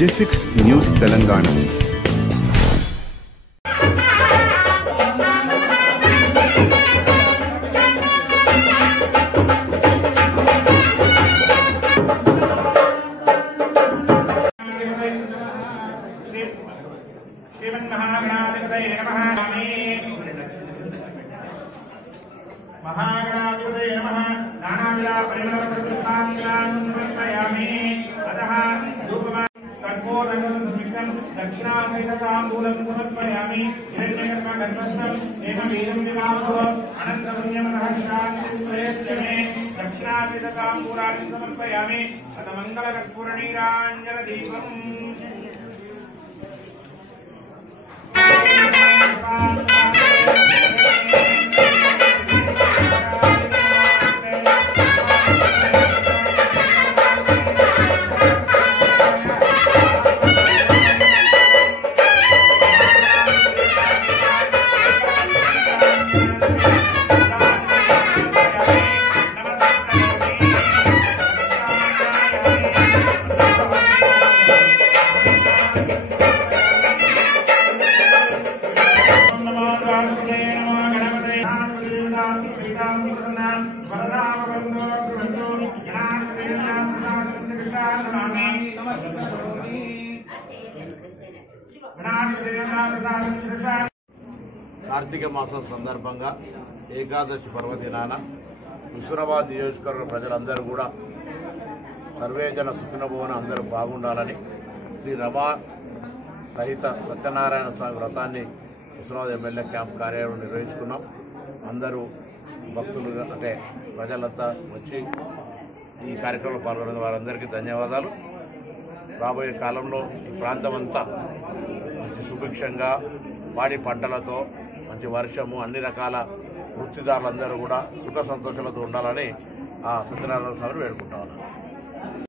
G6 News Telangana. महागणाधिपतये नमः। नानाविधा परिमलपुष्पाञ्जलान् समर्पयामि। अतः धूपवान् कर्पूरगं समितं दक्षिणासहितताम्बूलं समर्पयामि। हिरण्यगर्भगर्भस्थं एकवीरं विवाहो अनन्तपुण्यमनः शान्तिश्रेयस्य मे दक्षिणासहितताम्बूलानि समर्पयामि। अथ मङ्गलकर्पूरनीराञ्जनदीपम् కార్తీక మాసం సందర్భంగా ఏకాదశి పర్వదినాన హుస్నాబాద్ నియోజకవర్గ ప్రజలందరూ కూడా సర్వేజన సుఖినభవన అందరూ బాగుండాలని శ్రీ రమా సహిత సత్యనారాయణ స్వామి వ్రతాన్ని హుస్నాబాద్ ఎమ్మెల్యే క్యాంప్ కార్యాలయం నిర్వహించుకున్నాం. అందరూ భక్తులు అంటే ప్రజలంతా వచ్చి ఈ కార్యక్రమంలో పాల్గొన్న వారందరికీ ధన్యవాదాలు. రాబోయే కాలంలో ఈ ప్రాంతం అంతా మంచి సుభిక్షంగా పాడి పంటలతో మంచి వర్షము అన్ని రకాల వృత్తిదారులందరూ కూడా సుఖ సంతోషాలతో ఉండాలని ఆ సత్యనారాయణ స్వామిని వేడుకుంటా ఉన్నాను.